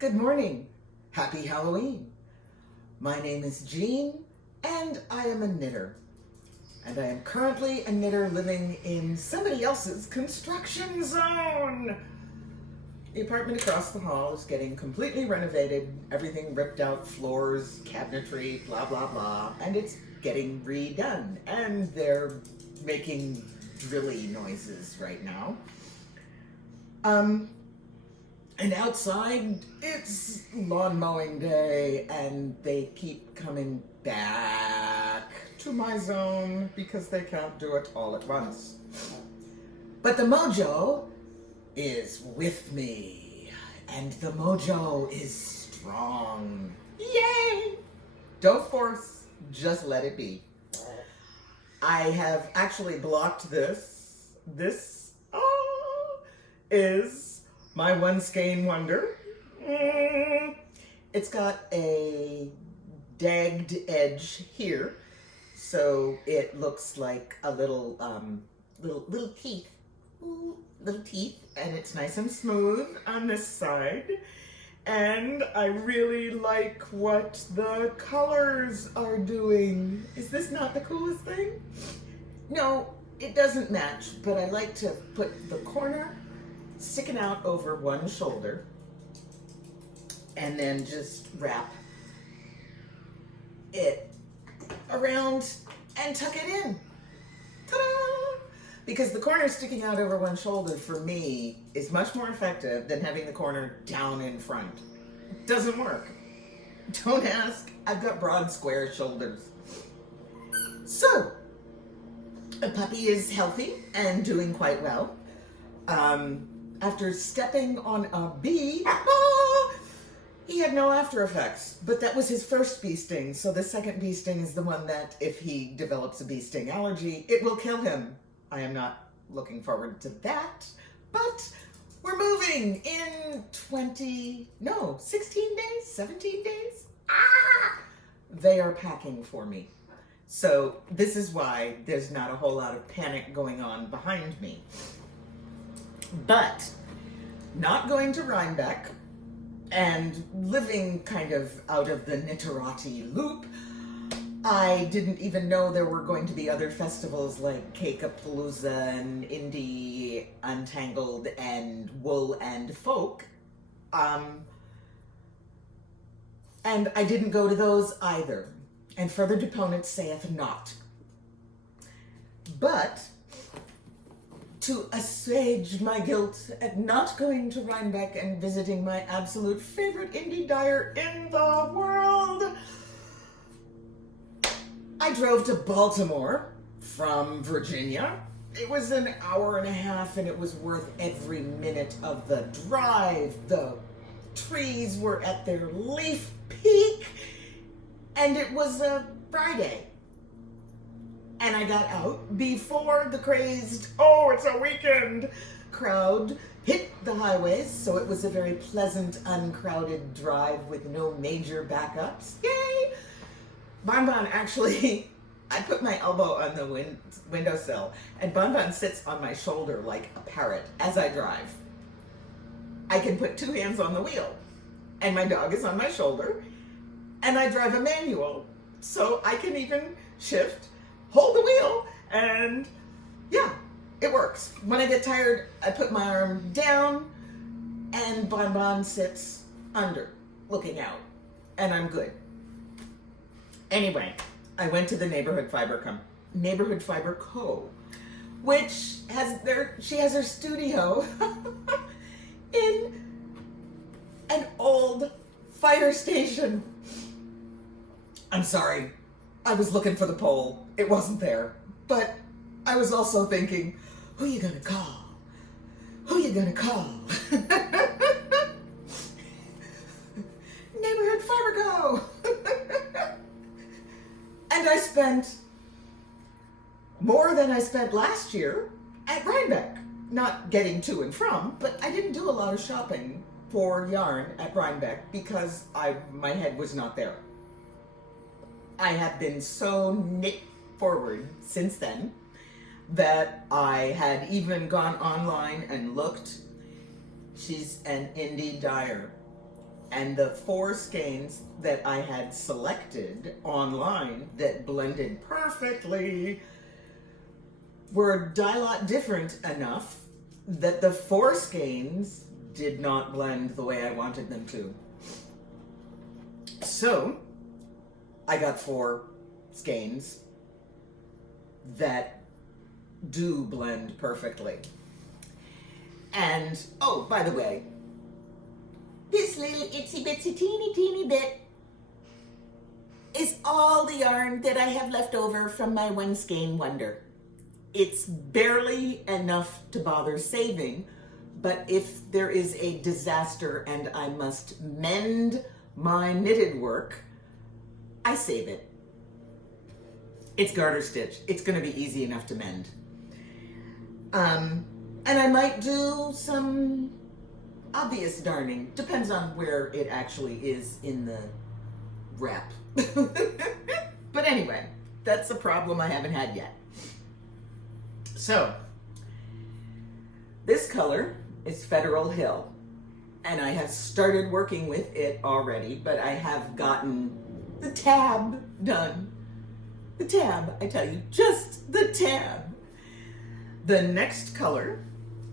Good morning. Happy Halloween. My name is Jean, and I am a knitter. And I am currently a knitter living in somebody else's construction zone. The apartment across the hall is getting completely renovated, everything ripped out, floors, cabinetry, blah, blah, blah, and it's getting redone. And they're making drilly noises right now. And outside, it's lawn mowing day, and they keep coming back to my zone because they can't do it all at once. But the mojo is with me, and the mojo is strong. Yay! Don't force, just let it be. I have actually blocked this. This is my one skein wonder. It's got a dagged edge here, so it looks like a little teeth, and it's nice and smooth on this side. And I really like what the colors are doing. Is this not the coolest thing? No, it doesn't match, but I like to put the corner sticking out over one shoulder and then just wrap it around and tuck it in. Ta-da! Because the corner sticking out over one shoulder for me is much more effective than having the corner down in front. It doesn't work. Don't ask. I've got broad, square shoulders. So, the puppy is healthy and doing quite well. After stepping on a bee, he had no after effects, but that was his first bee sting. So the second bee sting is the one that if he develops a bee sting allergy, it will kill him. I am not looking forward to that, but we're moving in 16 days, 17 days. They are packing for me. So this is why there's not a whole lot of panic going on behind me. But not going to Rhinebeck and living kind of out of the Knitterati loop, I didn't even know there were going to be other festivals like Cake-a-Palooza and Indie Untangled and Wool and Folk. And I didn't go to those either. And further deponent saith not. But to assuage my guilt at not going to Rhinebeck and visiting my absolute favorite indie dyer in the world, I drove to Baltimore from Virginia. It was an hour and a half, and it was worth every minute of the drive. The trees were at their leaf peak, and it was a Friday. And I got out before the crazed, it's a weekend crowd hit the highways, so it was a very pleasant, uncrowded drive with no major backups. Yay! Bonbon actually, I put my elbow on the windowsill, and Bonbon sits on my shoulder like a parrot as I drive. I can put two hands on the wheel, and my dog is on my shoulder, and I drive a manual, so I can even shift, hold the wheel, and yeah, it works. When I get tired, I put my arm down, and Bonbon sits under, looking out, and I'm good. Anyway, I went to the Neighborhood Fiber Co., which she has her studio in an old fire station. I'm sorry, I was looking for the pole. It wasn't there. But I was also thinking, who you gonna call? Who you gonna call? Neighborhood Fiber Co. And I spent more than I spent last year at Rhinebeck. Not getting to and from, but I didn't do a lot of shopping for yarn at Rhinebeck because my head was not there. I have been so knit forward since then that I had even gone online and looked. She's an indie dyer, and the 4 skeins that I had selected online that blended perfectly were dye-lot different enough that the 4 skeins did not blend the way I wanted them to. So I got 4 skeins that do blend perfectly. And, oh, by the way, this little itsy bitsy teeny bit is all the yarn that I have left over from my 1 skein wonder. It's barely enough to bother saving, but if there is a disaster and I must mend my knitted work, I save it. It's garter stitch. It's going to be easy enough to mend. And I might do some obvious darning. Depends on where it actually is in the wrap. But anyway, that's a problem I haven't had yet. So, this color is Federal Hill, and I have started working with it already, but I have gotten the tab done. The tab, I tell you, just the tab. The next color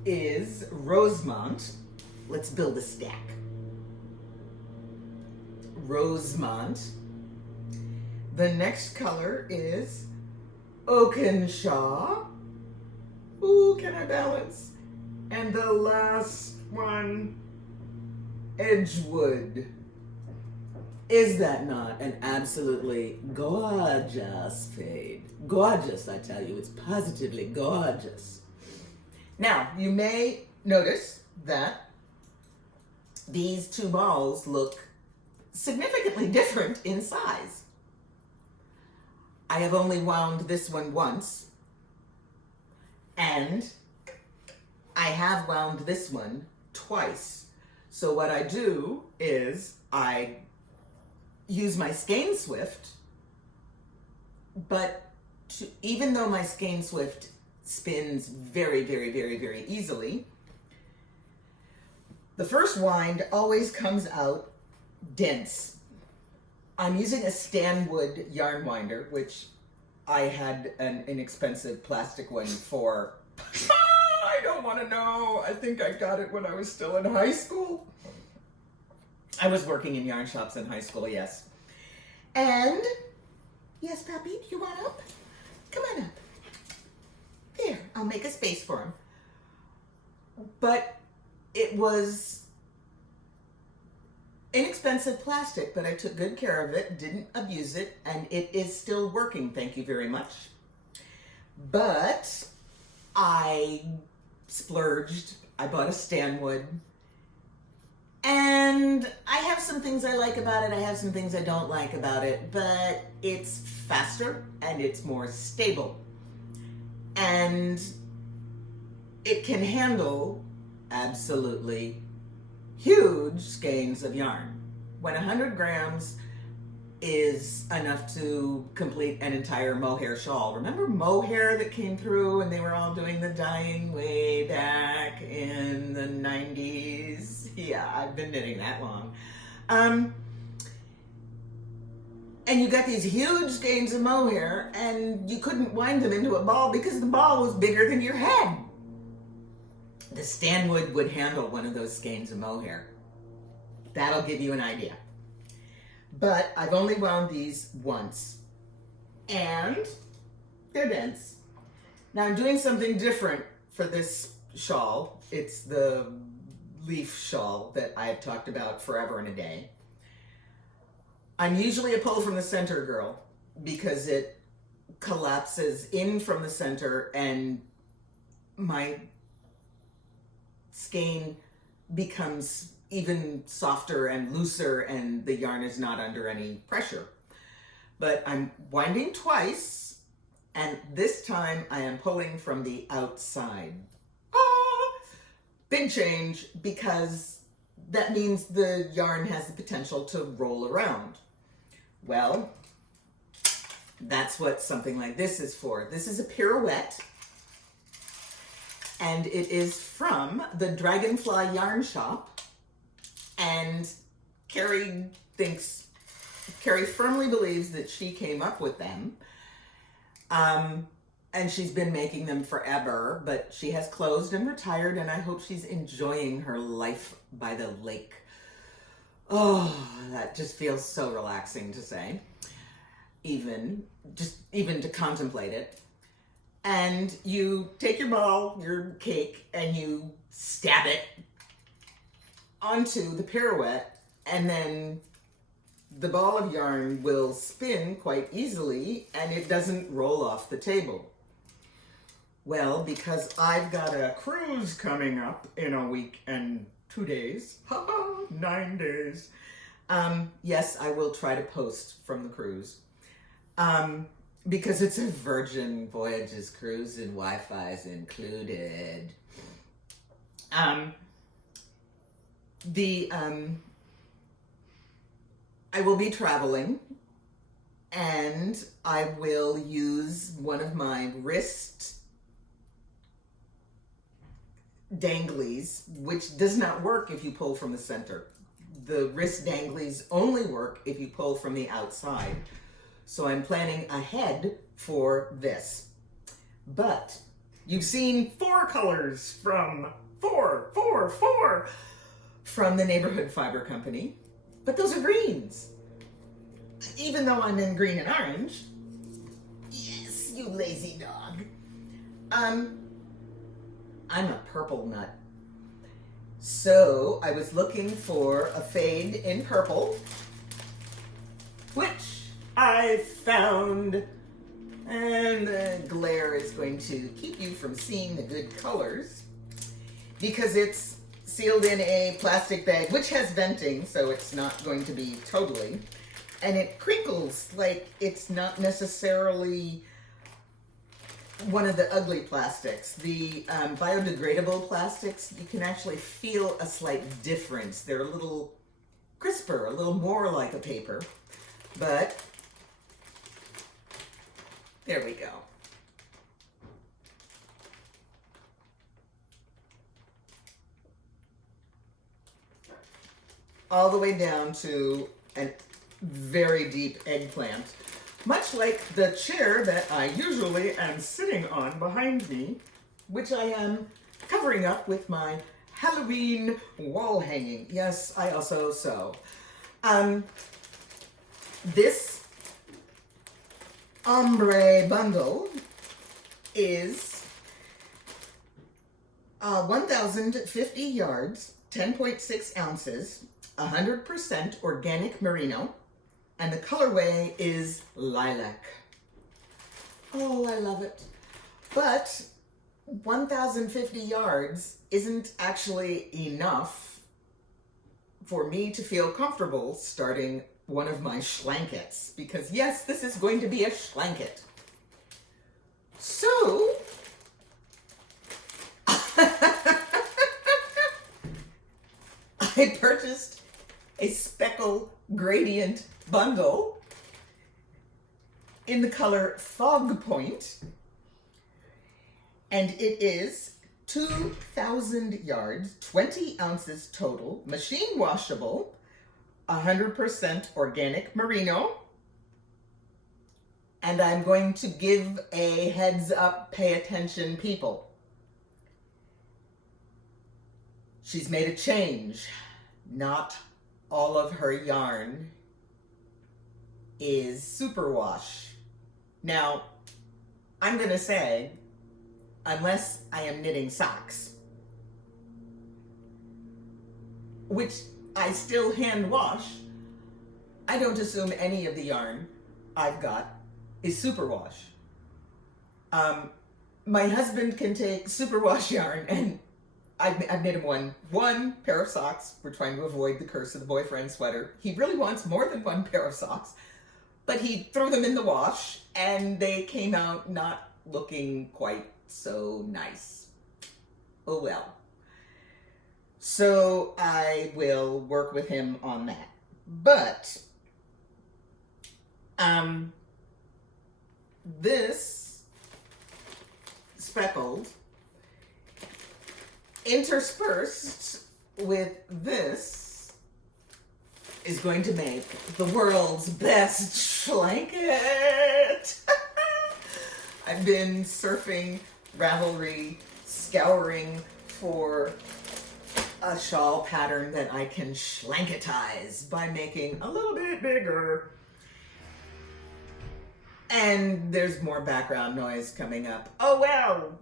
is Rosemont. Let's build a stack. Rosemont. The next color is Oakenshaw. Ooh, can I balance? And the last one, Edgewood. Is that not an absolutely gorgeous fade? Gorgeous, I tell you. It's positively gorgeous. Now, you may notice that these 2 balls look significantly different in size. I have only wound this one once, and I have wound this one twice. So what I do is I use my skein swift, but even though my skein swift spins very, very, very, very easily, the first wind always comes out dense. I'm using a Stanwood yarn winder, which I had an inexpensive plastic one for. I don't want to know. I think I got it when I was still in high school. I was working in yarn shops in high school, yes. And, yes, Pappy, do you want up? Come on up. There, I'll make a space for him. But it was inexpensive plastic, but I took good care of it, didn't abuse it, and it is still working, thank you very much. But I splurged. I bought a Stanwood. And I have some things I like about it, I have some things I don't like about it, but it's faster and it's more stable. And it can handle absolutely huge skeins of yarn. When 100 grams is enough to complete an entire mohair shawl. Remember mohair that came through and they were all doing the dyeing way back in the 90s? Yeah, I've been knitting that long. And you got these huge skeins of mohair and you couldn't wind them into a ball because the ball was bigger than your head. The Stanwood would handle one of those skeins of mohair. That'll give you an idea. But I've only wound these once. And they're dense. Now I'm doing something different for this shawl. It's the leaf shawl that I've talked about forever and a day. I'm usually a pull from the center girl because it collapses in from the center and my skein becomes even softer and looser and the yarn is not under any pressure. But I'm winding twice and this time I am pulling from the outside. Big change because that means the yarn has the potential to roll around. Well, that's what something like this is for. This is a pirouette and it is from the Dragonfly Yarn Shop. And Carrie thinks, Carrie firmly believes that she came up with them. And she's been making them forever, but she has closed and retired, and I hope she's enjoying her life by the lake. Oh, that just feels so relaxing to say, even to contemplate it. And you take your ball, your cake, and you stab it onto the pirouette, and then the ball of yarn will spin quite easily, and it doesn't roll off the table. Well, because I've got a cruise coming up in a week and 2 days, 9 days. Yes, I will try to post from the cruise. Because it's a Virgin Voyages cruise and Wi-Fi's included. I will be traveling, and I will use one of my wrist danglies, which does not work if you pull from the center. The wrist danglies only work if you pull from the outside. So I'm planning ahead for this. But you've seen 4 colors from from the Neighborhood Fiber Company, but those are greens. Even though I'm in green and orange. Yes, you lazy dog. I'm a purple nut. So I was looking for a fade in purple, which I found. And the glare is going to keep you from seeing the good colors because it's sealed in a plastic bag, which has venting, so it's not going to be totally. And it crinkles like it's not necessarily one of the ugly plastics. The biodegradable plastics, you can actually feel a slight difference. They're a little crisper, a little more like a paper, but there we go. All the way down to a very deep eggplant, much like the chair that I usually am sitting on behind me, which I am covering up with my Halloween wall hanging. Yes, I also sew. This ombre bundle is 1,050 yards, 10.6 ounces, 100% organic merino, and the colorway is lilac. Oh, I love it. But 1,050 yards isn't actually enough for me to feel comfortable starting one of my schlankets, because yes, this is going to be a schlanket. So I purchased a speckle gradient bundle in the color Fog Point, and it is 2,000 yards, 20 ounces total, machine washable, 100% organic merino, and I'm going to give a heads up, pay attention people. She's made a change. Not all of her yarn is superwash. Now, I'm going to say, unless I am knitting socks, which I still hand wash, I don't assume any of the yarn I've got is superwash. My husband can take superwash yarn, and I've knit him one pair of socks. We're trying to avoid the curse of the boyfriend sweater. He really wants more than one pair of socks, but he threw them in the wash, and they came out not looking quite so nice. Oh well. So I will work with him on that. But this speckled interspersed with this is going to make the world's best blanket. I've been surfing Ravelry, scouring for a shawl pattern that I can schlanketize by making a little bit bigger. And there's more background noise coming up. Oh well!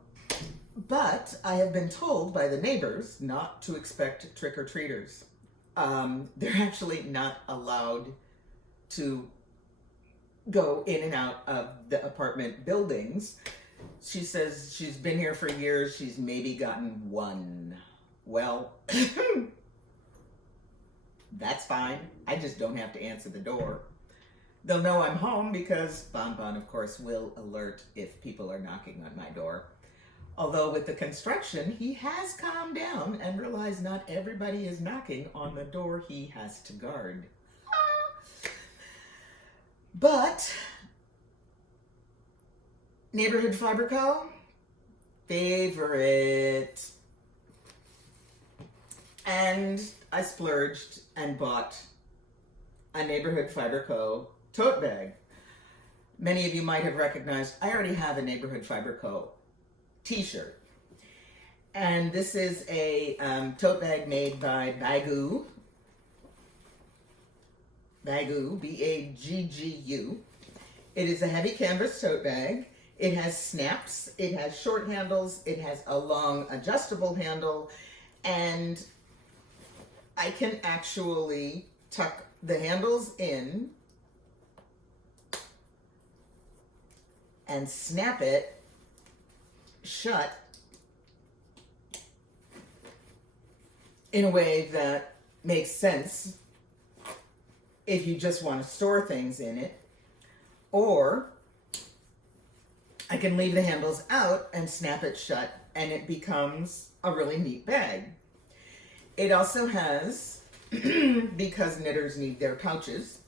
But I have been told by the neighbors not to expect trick-or-treaters. They're actually not allowed to go in and out of the apartment buildings. She says she's been here for years. She's maybe gotten one. Well, that's fine. I just don't have to answer the door. They'll know I'm home because Bonbon, of course, will alert if people are knocking on my door. Although with the construction, he has calmed down and realized not everybody is knocking on the door he has to guard. But Neighborhood Fiber Co. favorite. And I splurged and bought a Neighborhood Fiber Co. tote bag. Many of you might have recognized I already have a Neighborhood Fiber Co. t-shirt. And this is a tote bag made by Baggu. Baggu, B-A-G-G-U. It is a heavy canvas tote bag. It has snaps, it has short handles, it has a long adjustable handle, and I can actually tuck the handles in and snap it shut in a way that makes sense if you just want to store things in it, or I can leave the handles out and snap it shut and it becomes a really neat bag. It also has, because knitters need their pouches,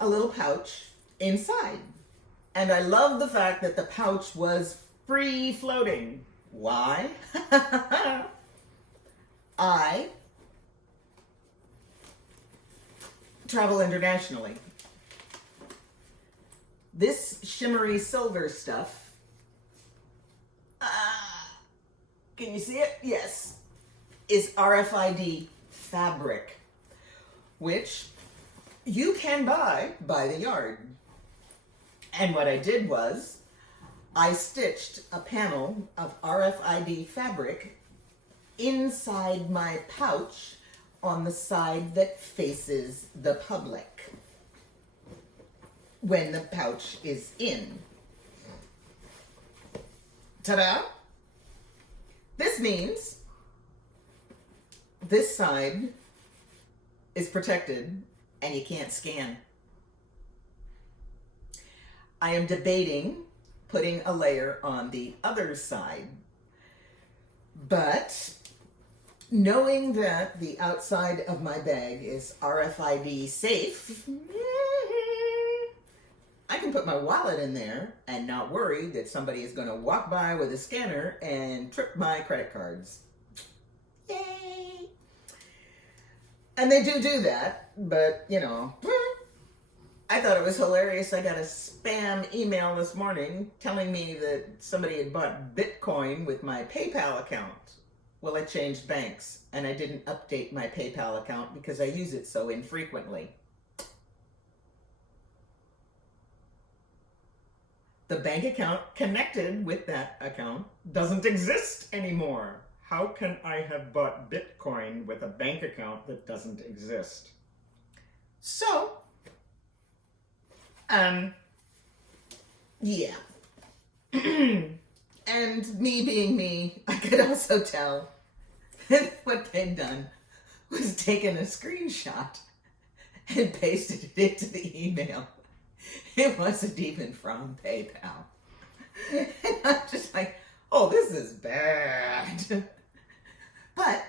a little pouch inside. And I love the fact that the pouch was free floating. Why? I travel internationally. This shimmery silver stuff, can you see it? Yes, is RFID fabric, which you can buy by the yard. And what I did was, I stitched a panel of RFID fabric inside my pouch on the side that faces the public when the pouch is in. Ta-da! This means this side is protected and you can't scan. I am debating putting a layer on the other side, but knowing that the outside of my bag is RFID safe, I can put my wallet in there and not worry that somebody is going to walk by with a scanner and trip my credit cards. Yay! And they do that, but, you know, I thought it was hilarious. I got a spam email this morning telling me that somebody had bought Bitcoin with my PayPal account. Well, I changed banks and I didn't update my PayPal account because I use it so infrequently. The bank account connected with that account doesn't exist anymore. How can I have bought Bitcoin with a bank account that doesn't exist? So, yeah. And me being me, I could also tell that what they'd done was taken a screenshot and pasted it into the email. It wasn't even from PayPal. And I'm just like, oh, this is bad. But,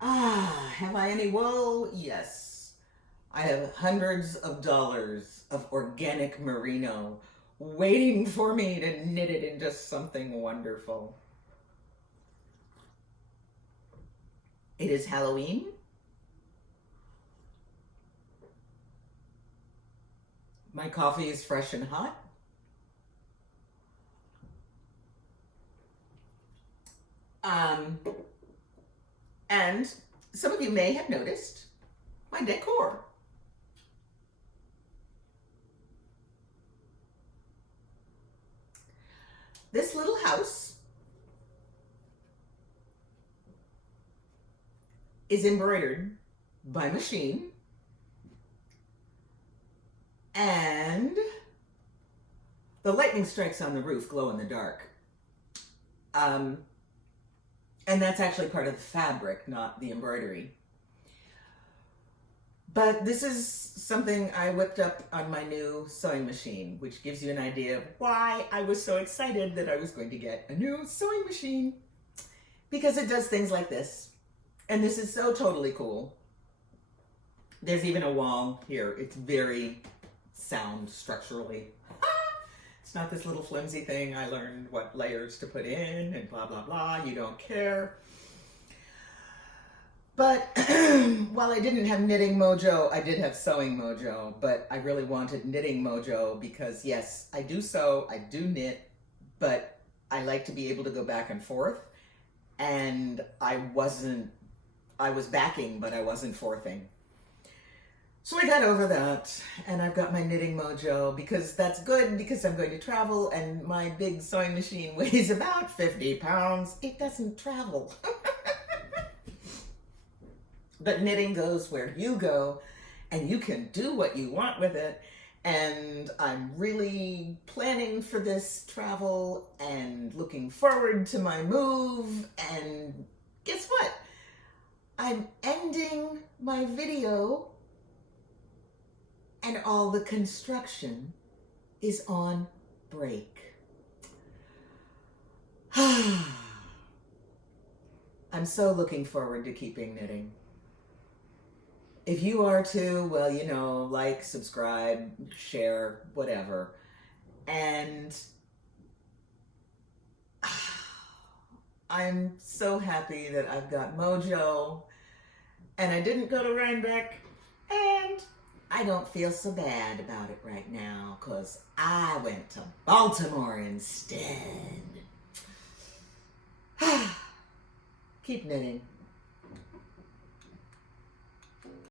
have I any wool? Yes. I have hundreds of dollars of organic merino waiting for me to knit it into something wonderful. It is Halloween. My coffee is fresh and hot. Um, and some of you may have noticed my decor. This little house is embroidered by machine, and the lightning strikes on the roof glow in the dark. And that's actually part of the fabric, not the embroidery. But this is something I whipped up on my new sewing machine, which gives you an idea of why I was so excited that I was going to get a new sewing machine. Because it does things like this. And this is so totally cool. There's even a wall here. It's very sound structurally. It's not this little flimsy thing. I learned what layers to put in and blah, blah, blah. You don't care. But while I didn't have knitting mojo, I did have sewing mojo. But I really wanted knitting mojo because, yes, I do sew, I do knit, but I like to be able to go back and forth. And I was backing, but I wasn't forthing. So I got over that, and I've got my knitting mojo because that's good because I'm going to travel, and my big sewing machine weighs about 50 pounds. It doesn't travel. But knitting goes where you go, and you can do what you want with it. And I'm really planning for this travel and looking forward to my move. And guess what? I'm ending my video, and all the construction is on break. I'm so looking forward to keeping knitting. If you are too, well, you know, like, subscribe, share, whatever. And I'm so happy that I've got mojo, and I didn't go to Rhinebeck, and I don't feel so bad about it right now because I went to Baltimore instead. Keep knitting.